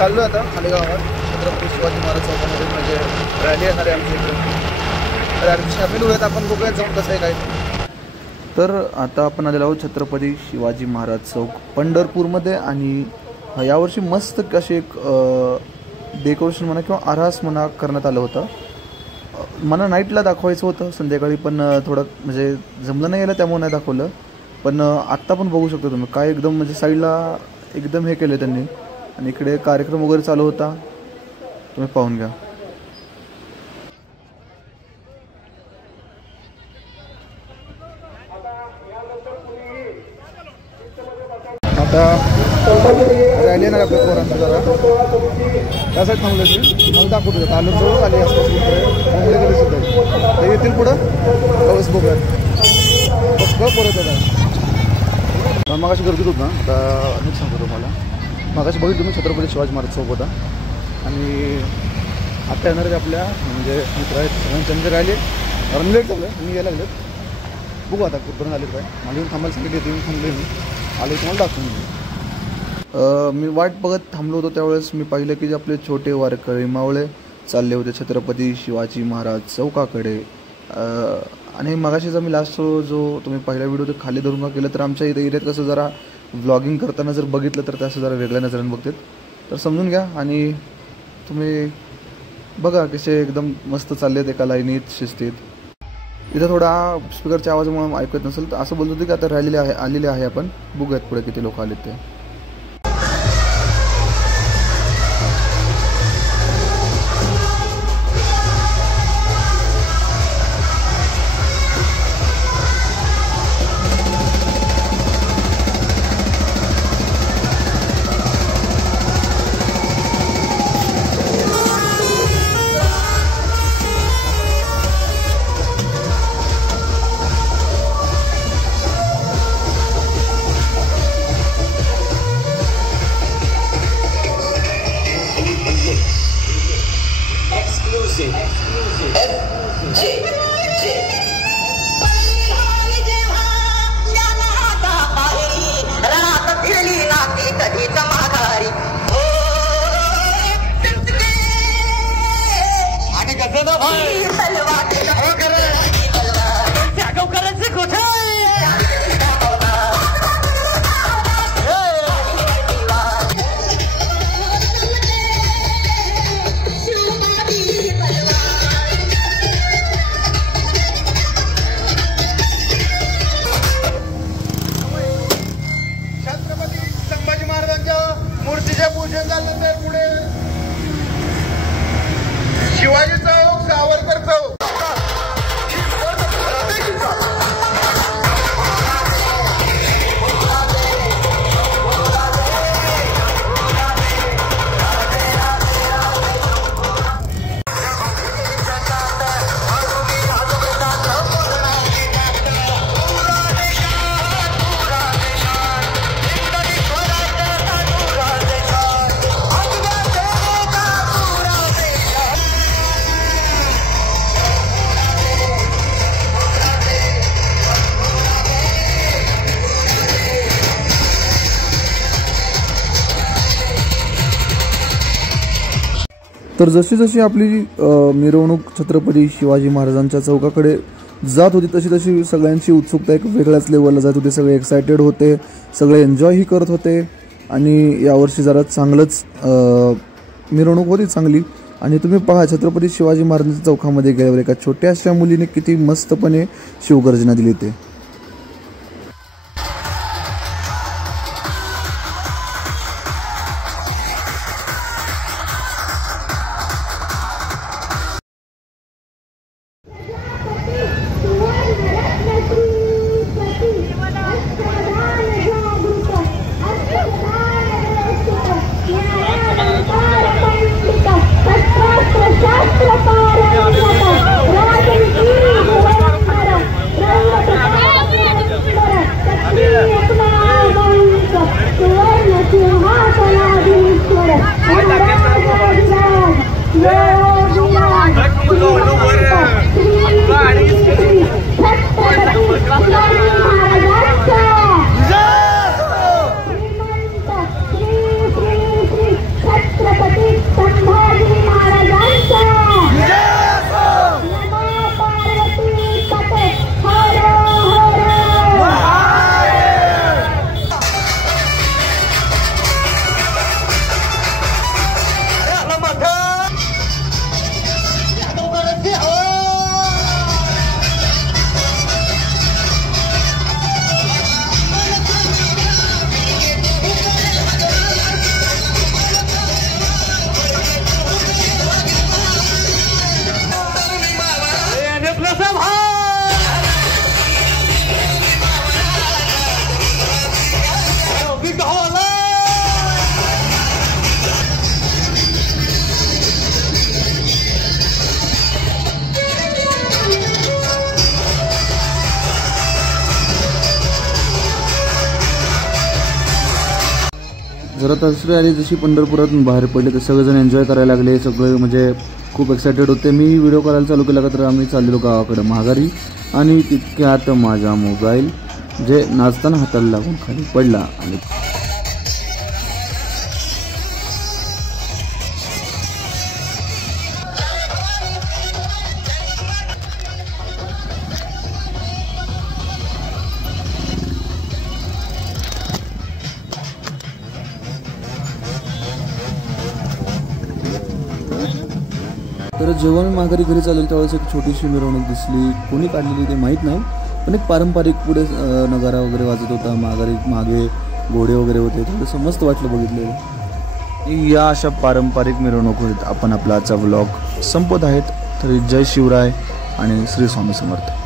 चाललो आता खाली गावात छत्रपती शिवाजी महाराज चौकामध्ये म्हणजे रॅली येणार आहे आमच्या इकडे रॅली शामिल होऊयात आपण बघूयात जाऊन कसं आहे काय. तर आता आपण आलेलो आहोत छत्रपती शिवाजी महाराज चौक पंढरपूरमध्ये आणि यावर्षी मस्त असे एक डेकोरेशन म्हणा किंवा आरास म्हणा करण्यात आलं होतं. मला नाईटला दाखवायचं होतं संध्याकाळी पण थोडं म्हणजे जमलं नाही यायला त्यामुळे नाही दाखवलं. पण आत्ता पण बघू शकता तुम्ही काय एकदम म्हणजे साईडला एकदम हे केलं त्यांनी आणि इकडे कार्यक्रम वगैरे चालू होता तुम्ही पाहून घ्या. आता रॅली येणार आपल्या पोरांचं जरा त्यासाठी थांबलं की मला दाखवतो होतं आलं जवळ आली असतात मुंबईकडे सुद्धा ते येतील पुढं कवच बघूयात बघ परत आता मागाशी गर्दीत होत ना. आता अनेक सांगतो तुम्हाला मागाशी बघितलं तुम्ही छत्रपती शिवाजी महाराज चौक होता आणि आता येणार आहे आपल्या म्हणजे मित्र आहेत सगळ्यांच्या रॅली कारण लेट झालं मी यायला लागलेत बघू आता कुठपर्यंत आले काय मला येऊन थांबायला सांगितले येऊन थांबले मी आले तुम्हाला दाखवून मी वाट बघत थांबलो होतो त्यावेळेस मी पाहिलं की आपले छोटे वारकरी मावळे चालले होते छत्रपती शिवाजी महाराज चौकाकडे. आणि मगाशीचा मी लास्ट जो तुम्ही पहिला व्हिडिओ ते खाली धरून केलं तर आमच्या इथे एरियात कसं जरा व्लॉगिंग करताना जर बघितलं तर त्याचं जरा वेगळ्या नजरेने बघतात तर समजून घ्या आणि तुम्ही बघा कसे एकदम मस्त चाललेत एका लाईनीत शिस्तीत. इथं थोडा स्पीकरच्या आवाजामुळे ऐकू येत नसेल तर असं बोलत होते की आता आलेले आहे आपण बघूयात पुढे किती लोक आलेत ते. शिवाजी चौक सावरकर चौक तर जशी जशी आपली मिरवणूक छत्रपती शिवाजी महाराजांच्या चौकाकडे जात होती तशी तशी सगळ्यांची उत्सुकता एक वेगळ्याच लेवलला जात होती. सगळे एक्सायटेड होते, सगळे एन्जॉयही करत होते आणि यावर्षी जरा चांगलंच मिरवणूक होती चांगली. आणि तुम्ही पहा छत्रपती शिवाजी महाराजांच्या चौकामध्ये गेल्यावर एका छोट्याशा मुलीने किती मस्तपणे शिवगर्जना दिली ते. Raja जरा दसरी आली जशी पंढरपुरातून बाहेर पडले तर सगळेजण एन्जॉय करायला लागले. सगळे म्हणजे खूप एक्सायटेड होते. मी व्हिडिओ करायला चालू केला तर आम्ही चाललेलो गावाकडं माघारी आणि तितक्यात माझा मोबाईल जे नाचताना हाताला लागून खाली पडला आणि तर जेव्हा मी माघारी घरी चालेल त्यावेळेस एक छोटीशी मिरवणूक दिसली. कोणी काढलेली ते माहीत नाही, पण एक पारंपरिक पुढे नगारा वगैरे वाजत होता. मागे घोडे वगैरे होते. थोडंसं मस्त वाटलं बघितलेलं. या अशा पारंपरिक मिरवणुकीत आपण आपला आजचा व्लॉग संपत आहेत. तर जय शिवराय आणि श्री स्वामी समर्थ.